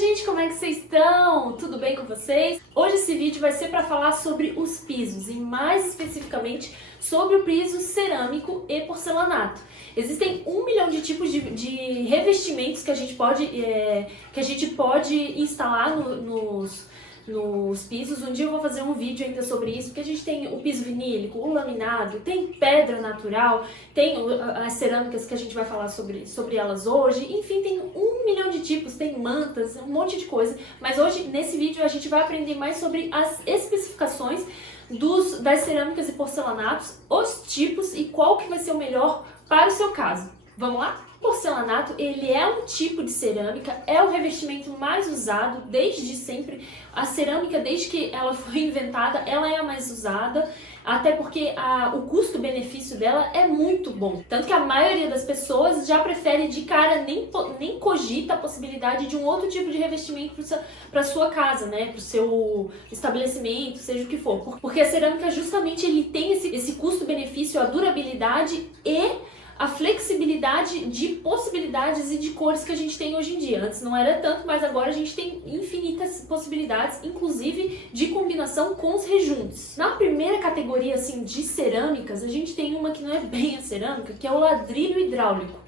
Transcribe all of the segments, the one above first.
gente, como é que vocês estão? Tudo bem com vocês? Hoje esse vídeo vai ser para falar sobre os pisos e mais especificamente sobre o piso cerâmico e porcelanato. Existem 1 milhão de tipos de revestimentos que a gente pode instalar nos pisos. Um dia eu vou fazer um vídeo ainda sobre isso, porque a gente tem o piso vinílico, o laminado, tem pedra natural, tem as cerâmicas que a gente vai falar sobre elas hoje, enfim, tem 1 milhão de tipos, tem mantas, um monte de coisa, mas hoje nesse vídeo a gente vai aprender mais sobre as especificações das cerâmicas e porcelanatos, os tipos e qual que vai ser o melhor para o seu caso. Vamos lá? O porcelanato, ele é um tipo de cerâmica, é o revestimento mais usado desde sempre. A cerâmica, desde que ela foi inventada, ela é a mais usada, até porque o custo-benefício dela é muito bom. Tanto que a maioria das pessoas já prefere de cara, nem cogita a possibilidade de um outro tipo de revestimento para sua casa, né? Para o seu estabelecimento, seja o que for. Porque a cerâmica, justamente, ele tem esse custo-benefício, a durabilidade e a flexibilidade de possibilidades e de cores que a gente tem hoje em dia. Antes não era tanto, mas agora a gente tem infinitas possibilidades, inclusive de combinação com os rejuntos. Na primeira categoria assim, de cerâmicas, a gente tem uma que não é bem a cerâmica, que é o ladrilho hidráulico.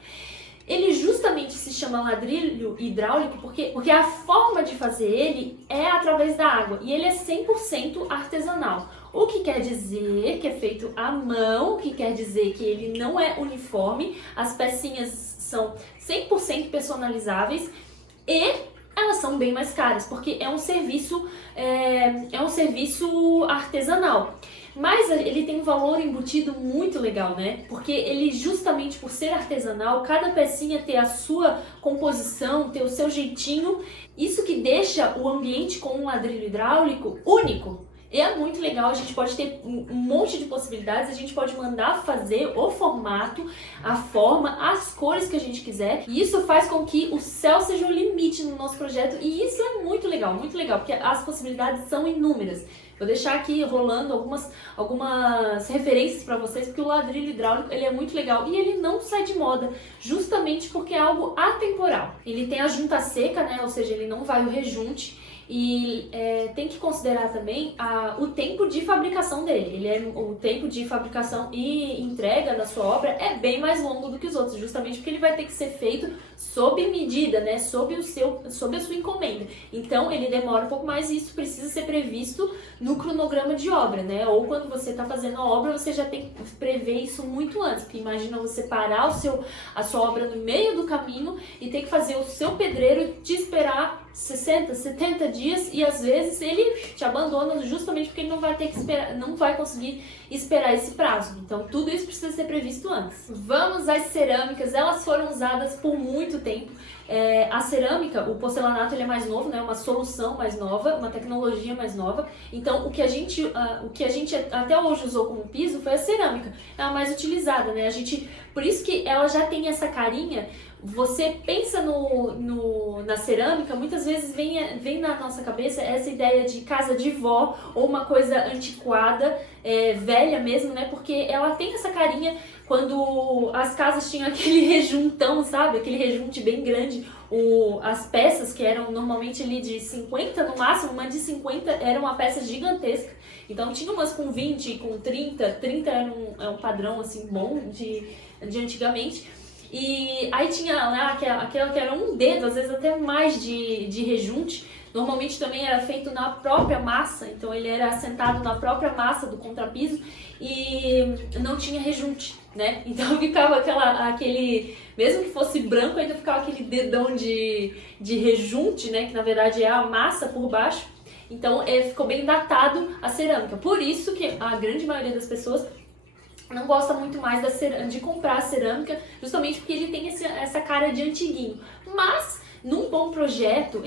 Ele justamente se chama ladrilho hidráulico porque a forma de fazer ele é através da água e ele é 100% artesanal. O que quer dizer que é feito à mão, o que quer dizer que ele não é uniforme, as pecinhas são 100% personalizáveis e elas são bem mais caras, porque é um serviço artesanal. Mas ele tem um valor embutido muito legal, né? Porque ele, justamente por ser artesanal, cada pecinha ter a sua composição, ter o seu jeitinho, isso que deixa o ambiente com um ladrilho hidráulico único. E é muito legal, a gente pode ter um monte de possibilidades, a gente pode mandar fazer o formato, a forma, as cores que a gente quiser. E isso faz com que o céu seja o limite no nosso projeto. E isso é muito legal, porque as possibilidades são inúmeras. Vou deixar aqui rolando algumas referências para vocês, porque o ladrilho hidráulico ele é muito legal e ele não sai de moda, justamente porque é algo atemporal. Ele tem a junta seca, né? Ou seja, ele não vai o rejunte. E tem que considerar também o tempo de fabricação dele. O tempo de fabricação e entrega da sua obra é bem mais longo do que os outros, justamente porque ele vai ter que ser feito sob medida, né? Sob a sua encomenda. Então ele demora um pouco mais e isso precisa ser previsto no cronograma de obra, né? Ou quando você está fazendo a obra, você já tem que prever isso muito antes. Porque imagina você parar a sua obra no meio do caminho e ter que fazer o seu pedreiro te esperar 60, 70 dias e às vezes ele te abandona justamente porque ele não vai ter que esperar, não vai conseguir esperar esse prazo. Então tudo isso precisa ser previsto antes. Vamos às cerâmicas, elas foram usadas por muito tempo. A cerâmica, o porcelanato ele é mais novo, né? Uma solução mais nova, uma tecnologia mais nova. Então o que a gente até hoje usou como piso foi a cerâmica, é a mais utilizada, né? Por isso que ela já tem essa carinha. Você pensa na cerâmica, muitas vezes vem na nossa cabeça essa ideia de casa de vó ou uma coisa antiquada, velha mesmo, né? Porque ela tem essa carinha quando as casas tinham aquele rejuntão, sabe? Aquele rejunte bem grande. As peças que eram normalmente ali de 50 no máximo, uma de 50 era uma peça gigantesca. Então tinha umas com 20, com 30 era um padrão assim bom de antigamente. E aí tinha lá aquela que era um dedo, às vezes até mais de rejunte. Normalmente também era feito na própria massa, então ele era assentado na própria massa do contrapiso e não tinha rejunte, né? Então ficava aquele, mesmo que fosse branco, ainda ficava aquele dedão de rejunte, né? Que na verdade é a massa por baixo. Então ficou bem datado a cerâmica. Por isso que a grande maioria das pessoas não gosta muito mais de comprar a cerâmica, justamente porque ele tem essa cara de antiguinho. Mas, num bom projeto,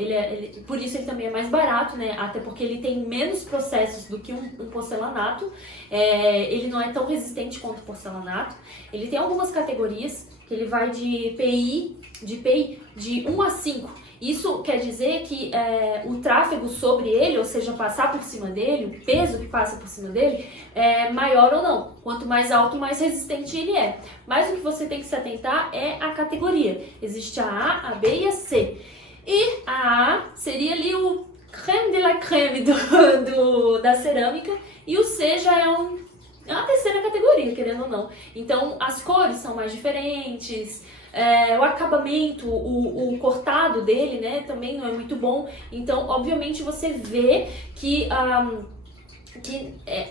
por isso ele também é mais barato, né? Até porque ele tem menos processos do que um porcelanato. Ele não é tão resistente quanto o porcelanato. Ele tem algumas categorias, que ele vai de PI de 1 a 5. Isso quer dizer que o tráfego sobre ele, ou seja, passar por cima dele, o peso que passa por cima dele, é maior ou não. Quanto mais alto, mais resistente ele é. Mas o que você tem que se atentar é a categoria. Existe a A, a B e a C. E a A seria ali o creme de la creme da cerâmica, e o C já é uma terceira categoria, querendo ou não. Então as cores são mais diferentes, o acabamento, o cortado dele, né, também não é muito bom. Então, obviamente, você vê que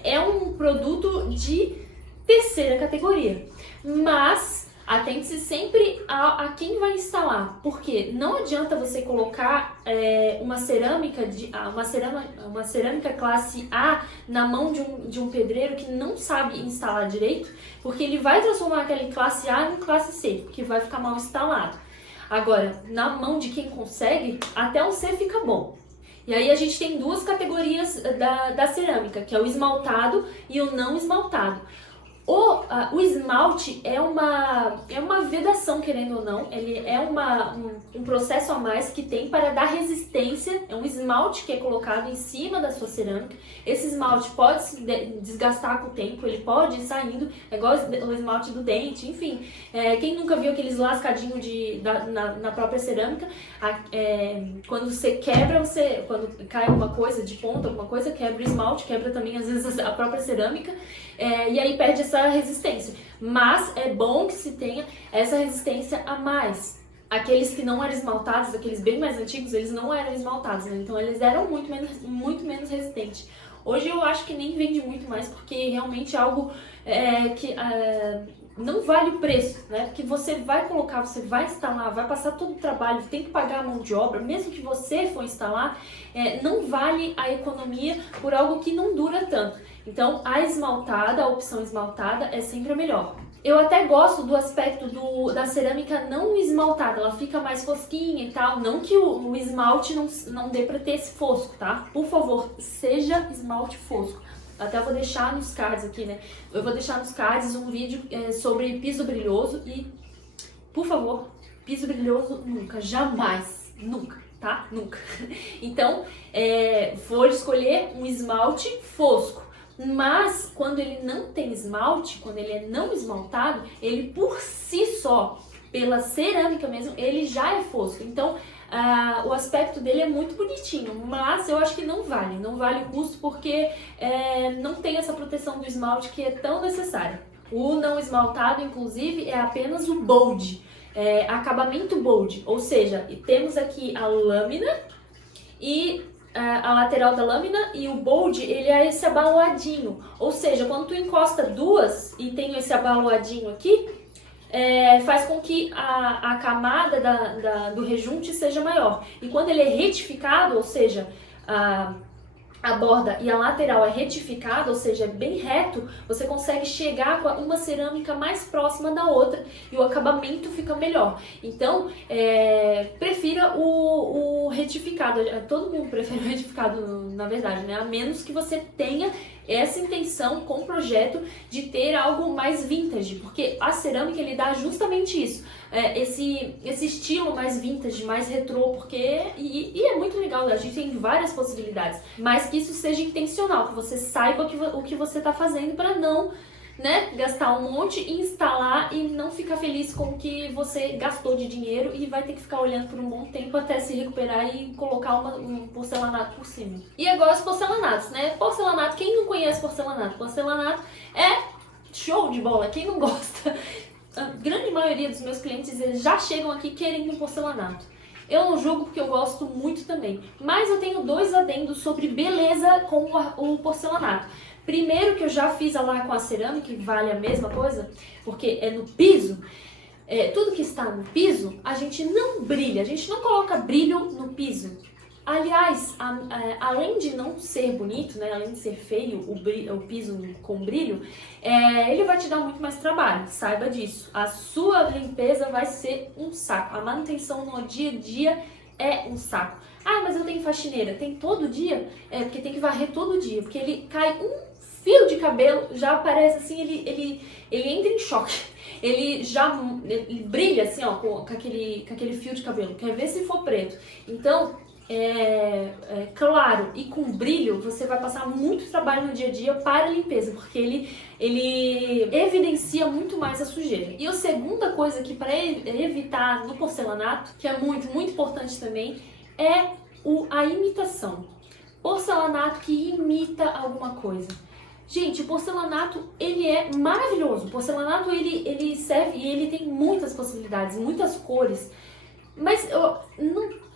é um produto de terceira categoria. Mas atente-se sempre a quem vai instalar, porque não adianta você colocar uma cerâmica classe A na mão de um pedreiro que não sabe instalar direito, porque ele vai transformar aquele classe A em classe C, que vai ficar mal instalado. Agora, na mão de quem consegue, até o C fica bom. E aí a gente tem duas categorias da cerâmica, que é o esmaltado e o não esmaltado. O esmalte é uma vedação, querendo ou não, ele é um processo a mais que tem para dar resistência. É um esmalte que é colocado em cima da sua cerâmica. Esse esmalte pode se desgastar com o tempo, ele pode ir saindo, é igual o esmalte do dente, enfim. Quem nunca viu aqueles lascadinhos na própria cerâmica, quando você quebra, quando cai alguma coisa de ponta, alguma coisa, quebra o esmalte, quebra também às vezes a própria cerâmica, e aí perde essa resistência. Mas é bom que se tenha essa resistência a mais. Aqueles que não eram esmaltados, aqueles bem mais antigos, eles não eram esmaltados, né? Então eles eram muito menos resistentes. Hoje eu acho que nem vende muito mais, porque realmente é algo que não vale o preço, né? Porque você vai colocar, você vai instalar, vai passar todo o trabalho, tem que pagar a mão de obra, mesmo que você for instalar, não vale a economia por algo que não dura tanto. Então a opção esmaltada é sempre a melhor. Eu até gosto do aspecto da cerâmica não esmaltada, ela fica mais fosquinha e tal. Não que o esmalte não dê pra ter esse fosco, tá? Por favor, seja esmalte fosco. Até vou deixar nos cards aqui, né? Eu vou deixar nos cards um vídeo sobre piso brilhoso e, por favor, piso brilhoso nunca, jamais, nunca, tá? Nunca. Então, vou escolher um esmalte fosco. Mas quando ele não tem esmalte, quando ele é não esmaltado, ele por si só, pela cerâmica mesmo, ele já é fosco. Então o aspecto dele é muito bonitinho, mas eu acho que não vale o custo, porque não tem essa proteção do esmalte que é tão necessária. O não esmaltado, inclusive, é apenas o bold, acabamento bold, ou seja, temos aqui a lâmina e a lateral da lâmina, e o bold, ele é esse abaloadinho, ou seja, quando tu encosta duas e tem esse abaloadinho aqui, faz com que a camada do rejunte seja maior. E quando ele é retificado, ou seja, a borda e a lateral é retificada, ou seja, é bem reto, você consegue chegar com uma cerâmica mais próxima da outra e o acabamento fica melhor. Então, prefira o retificado. Todo mundo prefere o retificado, na verdade, né? A menos que você tenha essa intenção com o projeto de ter algo mais vintage, porque a cerâmica ele dá justamente isso, esse estilo mais vintage, mais retrô, porque e é muito legal, a gente tem várias possibilidades, mas que isso seja intencional, que você saiba o que você está fazendo para não, né, gastar um monte e instalar e não ficar feliz com o que você gastou de dinheiro e vai ter que ficar olhando por um bom tempo até se recuperar e colocar um porcelanato por cima. E agora os porcelanatos, né? Porcelanato, quem não conhece porcelanato? Porcelanato é show de bola, quem não gosta? A grande maioria dos meus clientes, eles já chegam aqui querendo um porcelanato. Eu não julgo porque eu gosto muito também, mas eu tenho dois adendos sobre beleza com o porcelanato. Primeiro, que eu já fiz lá com a cerâmica, que vale a mesma coisa, porque é no piso. Tudo que está no piso, a gente não brilha, a gente não coloca brilho no piso. Aliás, além de não ser bonito, né, além de ser feio o piso com brilho, ele vai te dar muito mais trabalho, saiba disso. A sua limpeza vai ser um saco, a manutenção no dia a dia é um saco. Ah, mas eu tenho faxineira, tem todo dia? Porque tem que varrer todo dia, porque ele cai um fio de cabelo, já aparece assim, ele entra em choque. Ele brilha assim, ó, com aquele fio de cabelo. Quer ver se for preto. Então, claro e com brilho, você vai passar muito trabalho no dia a dia para a limpeza, porque ele evidencia muito mais a sujeira. E a segunda coisa que para evitar no porcelanato, que é muito, muito importante também, é a imitação. Porcelanato que imita alguma coisa. Gente, o porcelanato, ele é maravilhoso. O porcelanato, ele serve e ele tem muitas possibilidades, muitas cores. Mas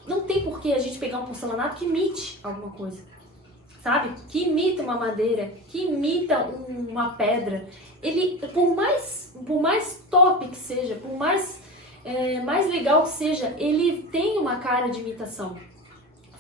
não tem por que a gente pegar um porcelanato que imite alguma coisa, sabe? Que imita uma madeira, que imita uma pedra. Ele, por mais top que seja, por mais legal que seja, ele tem uma cara de imitação.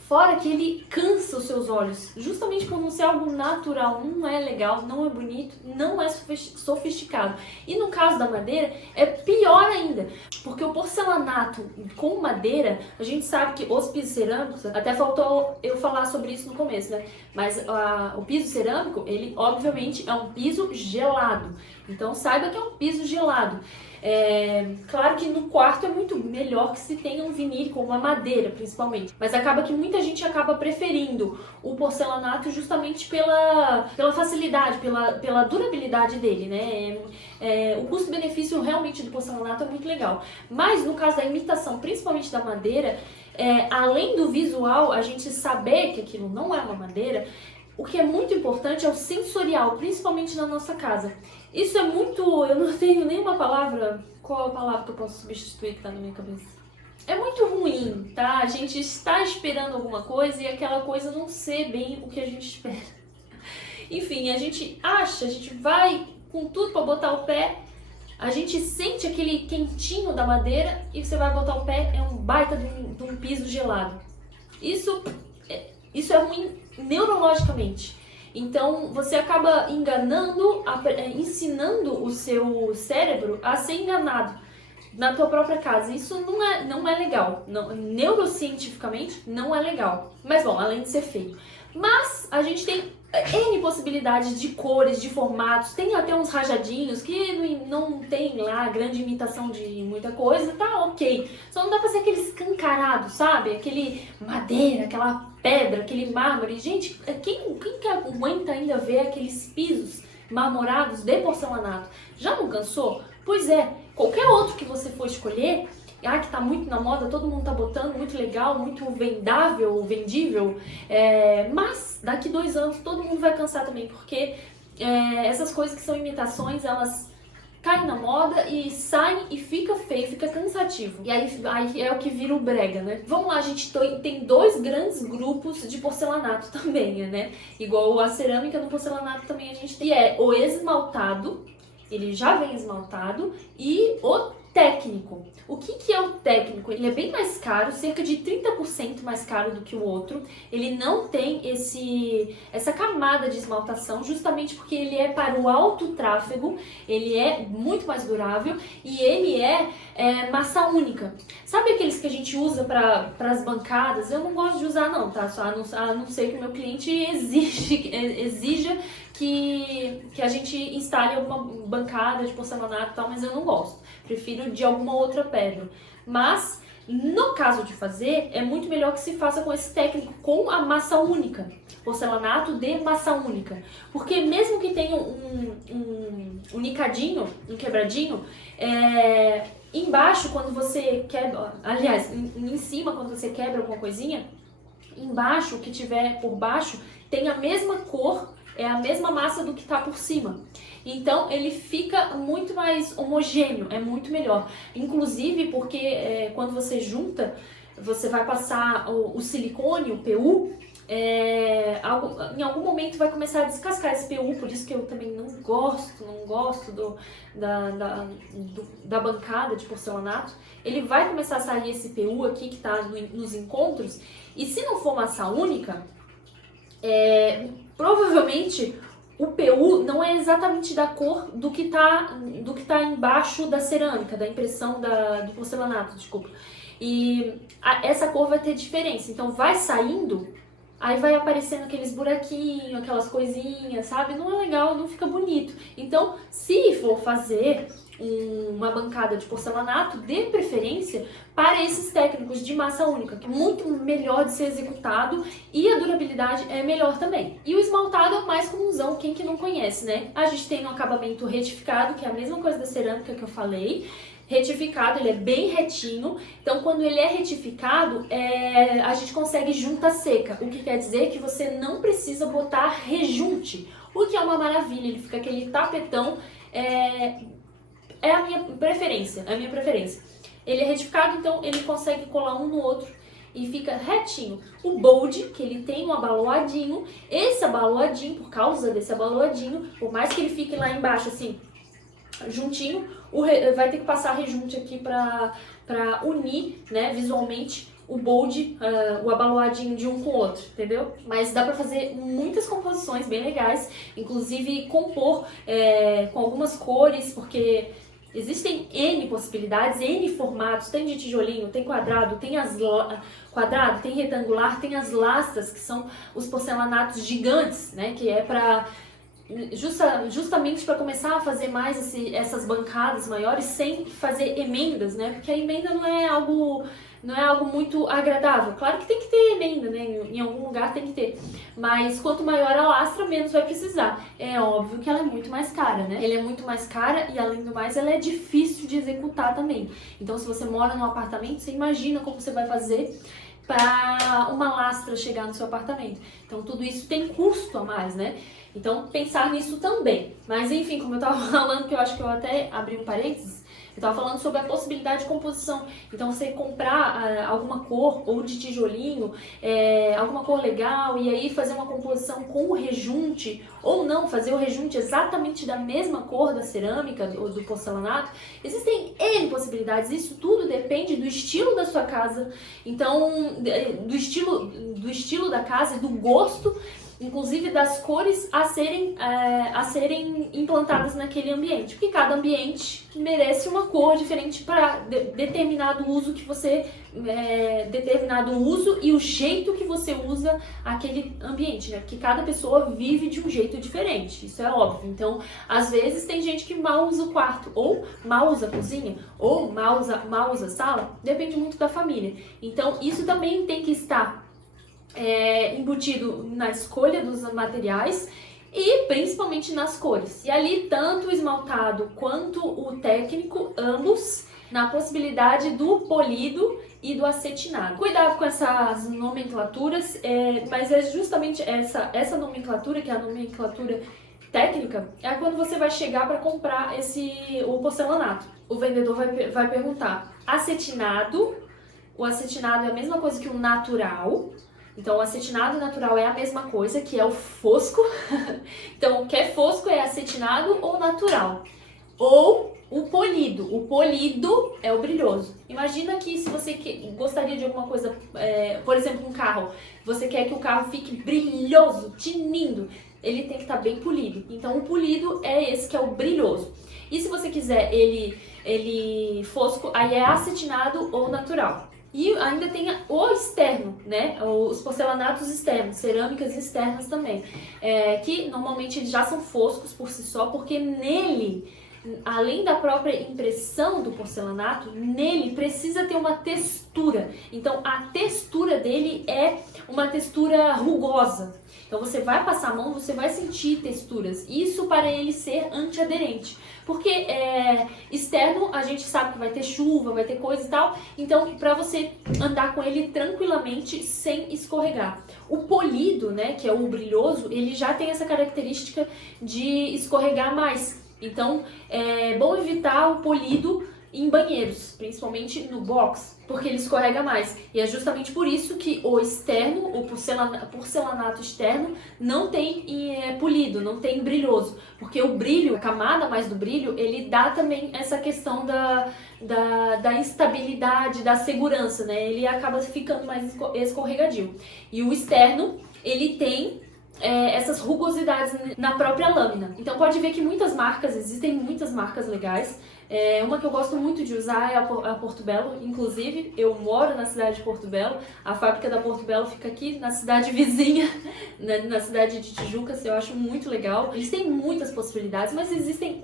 Fora que ele cansa os seus olhos, justamente por não ser algo natural, não é legal, não é bonito, não é sofisticado. E no caso da madeira, é pior ainda, porque o porcelanato com madeira, a gente sabe que os pisos cerâmicos, até faltou eu falar sobre isso no começo, né? Mas o piso cerâmico, ele obviamente é um piso gelado, então saiba que é um piso gelado. Claro que no quarto é muito melhor que se tenha um vinílico, uma madeira principalmente, mas acaba que muita gente acaba preferindo o porcelanato justamente pela facilidade, pela durabilidade dele, né? O custo-benefício realmente do porcelanato é muito legal, mas no caso da imitação, principalmente da madeira, além do visual, a gente saber que aquilo não é uma madeira, o que é muito importante é o sensorial, principalmente na nossa casa. Isso é muito... eu não tenho nenhuma palavra... qual a palavra que eu posso substituir que tá na minha cabeça? É muito ruim, tá? A gente está esperando alguma coisa e aquela coisa não ser bem o que a gente espera. Enfim, a gente vai com tudo pra botar o pé, a gente sente aquele quentinho da madeira e você vai botar o pé, é um baita de um piso gelado. Isso é ruim neurologicamente. Então você acaba ensinando o seu cérebro a ser enganado na tua própria casa. Isso não é legal. Neurocientificamente não é legal. Mas bom, além de ser feio. Mas a gente tem N possibilidades de cores, de formatos, tem até uns rajadinhos que não tem lá grande imitação de muita coisa, tá ok. Só não dá pra ser aquele escancarado, sabe? Aquele madeira, aquela pedra, aquele mármore. Gente, quem que aguenta ainda ver aqueles pisos marmorados de porcelanato? Já não cansou? Pois é, qualquer outro que você for escolher, que tá muito na moda, todo mundo tá botando, muito legal, muito vendível, mas daqui 2 anos todo mundo vai cansar também, porque essas coisas que são imitações, elas caem na moda e saem e fica feio, fica cansativo. E aí é o que vira o brega, né? Vamos lá, a gente tem 2 grandes grupos de porcelanato também, né? Igual a cerâmica, no porcelanato também a gente tem. O esmaltado, ele já vem esmaltado, e o técnico. O que é o técnico? Ele é bem mais caro, cerca de 30% mais caro do que o outro. Ele não tem essa camada de esmaltação, justamente porque ele é para o alto tráfego, ele é muito mais durável e ele é massa única. Sabe aqueles que a gente usa para as bancadas? Eu não gosto de usar não, tá? Só a não ser que o meu cliente exija que a gente instale alguma bancada de porcelanato e tal, mas eu não gosto. Prefiro de alguma outra pedra. Mas, no caso de fazer, é muito melhor que se faça com esse técnico, com a massa única. Porcelanato de massa única. Porque mesmo que tenha um nicadinho, um quebradinho, embaixo, quando você quebra... Aliás, em cima, quando você quebra alguma coisinha, embaixo, o que tiver por baixo, tem a mesma cor, é a mesma massa do que está por cima. Então ele fica muito mais homogêneo, é muito melhor. Inclusive porque quando você junta, você vai passar o silicone, o PU, em algum momento vai começar a descascar esse PU, por isso que eu também não gosto da bancada de porcelanato. Ele vai começar a sair esse PU aqui que está nos encontros, e se não for massa única, provavelmente o PU não é exatamente da cor do que tá embaixo da cerâmica, da impressão do porcelanato, desculpa. E essa cor vai ter diferença, então vai saindo, aí vai aparecendo aqueles buraquinhos, aquelas coisinhas, sabe? Não é legal, não fica bonito. Então, se for fazer uma bancada de porcelanato, dê preferência para esses técnicos de massa única, que é muito melhor de ser executado e a durabilidade é melhor também. E o esmaltado é o mais comunzão, quem que não conhece, né? A gente tem um acabamento retificado, que é a mesma coisa da cerâmica que eu falei. retificado, ele é bem retinho. Então, quando ele é retificado, a gente consegue junta seca, o que quer dizer que você não precisa botar rejunte, o que é uma maravilha, ele fica aquele tapetão, é a minha preferência, Ele é retificado, então ele consegue colar um no outro e fica retinho. O bold, que ele tem um abaloadinho, esse abaloadinho, por causa desse abaloadinho, por mais que ele fique lá embaixo assim, juntinho, vai ter que passar rejunte aqui pra unir, né, visualmente o bold, o abaloadinho de um com o outro, entendeu? Mas dá pra fazer muitas composições bem legais, inclusive compor com algumas cores, porque existem N possibilidades, N formatos, tem de tijolinho, tem quadrado, tem quadrado, tem retangular, tem as lastras, que são os porcelanatos gigantes, né, que é pra justamente para começar a fazer mais essas bancadas maiores sem fazer emendas, né? Porque a emenda não é algo muito agradável. Claro que tem que ter emenda, né? Em algum lugar tem que ter. Mas quanto maior a lastra, menos vai precisar. É óbvio que ela é muito mais cara, né? Ela é muito mais cara e, além do mais, ela é difícil de executar também. Então, se você mora num apartamento, você imagina como você vai fazer para uma lastra chegar no seu apartamento. Então, tudo isso tem custo a mais, né? Então, pensar nisso também. Mas, enfim, como eu tava falando, que eu acho que eu até abri um parênteses, eu tava falando sobre a possibilidade de composição. Então, você comprar alguma cor, ou de tijolinho, alguma cor legal, e aí fazer uma composição com o rejunte, ou não, fazer o rejunte exatamente da mesma cor da cerâmica, ou do porcelanato. Existem N possibilidades, isso tudo depende do estilo da sua casa, então, do estilo da casa e do gosto, inclusive das cores a serem implantadas naquele ambiente, porque cada ambiente merece uma cor diferente para determinado uso que você determinado uso e o jeito que você usa aquele ambiente, né? Porque cada pessoa vive de um jeito diferente, isso é óbvio. Então, às vezes tem gente que mal usa o quarto, ou mal usa a cozinha, ou mal usa a sala, depende muito da família. Então, isso também tem que estar embutido na escolha dos materiais e principalmente nas cores. E ali, tanto o esmaltado quanto o técnico, ambos na possibilidade do polido e do acetinado. Cuidado com essas nomenclaturas, mas é justamente essa nomenclatura, que é a nomenclatura técnica, é quando você vai chegar para comprar o porcelanato. O vendedor vai perguntar: acetinado? O acetinado é a mesma coisa que o natural. Então, o acetinado natural é a mesma coisa, que é o fosco. Então, o que é fosco é acetinado ou natural. Ou o polido. O polido é o brilhoso. Imagina que se você gostaria de alguma coisa, por exemplo, um carro, você quer que o carro fique brilhoso, tinindo, ele tem que estar bem polido. Então, o polido é esse que é o brilhoso. E se você quiser ele fosco, aí é acetinado ou natural. E ainda tem o externo, né? Os porcelanatos externos, cerâmicas externas também, que normalmente eles já são foscos por si só, porque nele, além da própria impressão do porcelanato, nele precisa ter uma textura. Então, a textura dele é uma textura rugosa. Então, você vai passar a mão, você vai sentir texturas. Isso para ele ser antiaderente. Porque externo, a gente sabe que vai ter chuva, vai ter coisa e tal. Então, para você andar com ele tranquilamente, sem escorregar. O polido, né, que é o brilhoso, ele já tem essa característica de escorregar mais. Então, é bom evitar o polido em banheiros, principalmente no box, porque ele escorrega mais. E é justamente por isso que o externo, o porcelanato externo, não tem polido, não tem brilhoso. Porque o brilho, a camada mais do brilho, ele dá também essa questão da instabilidade, da segurança, né? Ele acaba ficando mais escorregadio. E o externo, ele tem essas rugosidades na própria lâmina. Então pode ver que existem muitas marcas legais. Uma que eu gosto muito de usar é a Porto Belo. Inclusive, eu moro na cidade de Porto Belo. A fábrica da Porto Belo fica aqui na cidade vizinha, na cidade de Tijucas. Eu acho muito legal. Eles têm muitas possibilidades, mas existem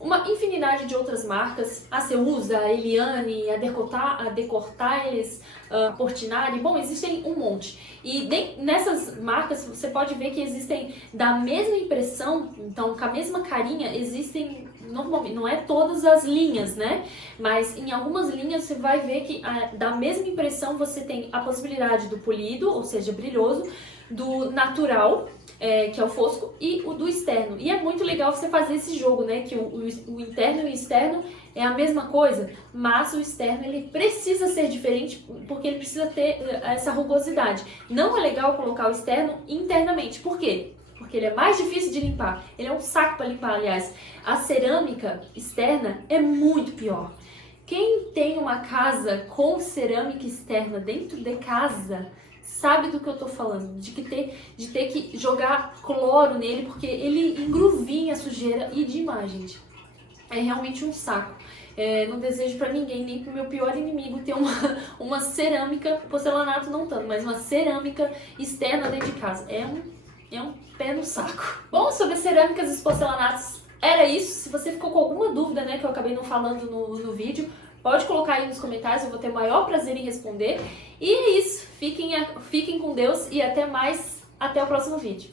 uma infinidade de outras marcas, a Ceusa, a Eliane, a Decortales, a Portinari, bom, existem um monte. E nessas marcas você pode ver que existem da mesma impressão, então com a mesma carinha, existem normalmente, não é todas as linhas, né? Mas em algumas linhas você vai ver que da mesma impressão você tem a possibilidade do polido, ou seja, brilhoso, do natural, que é o fosco, e o do externo. E é muito legal você fazer esse jogo, né? Que o interno e o externo é a mesma coisa, mas o externo ele precisa ser diferente porque ele precisa ter essa rugosidade. Não é legal colocar o externo internamente. Por quê? Porque ele é mais difícil de limpar. Ele é um saco para limpar, aliás. A cerâmica externa é muito pior. Quem tem uma casa com cerâmica externa dentro de casa sabe do que eu tô falando, de ter que jogar cloro nele, porque ele engruvinha a sujeira e demais, gente. É realmente um saco. Não desejo pra ninguém, nem pro meu pior inimigo, ter uma cerâmica, porcelanato não tanto, mas uma cerâmica externa dentro de casa. É um pé no saco. Bom, sobre cerâmicas e porcelanatos, era isso. Se você ficou com alguma dúvida, né, que eu acabei não falando no vídeo, pode colocar aí nos comentários, eu vou ter o maior prazer em responder. E é isso. Fiquem com Deus e até mais. Até o próximo vídeo.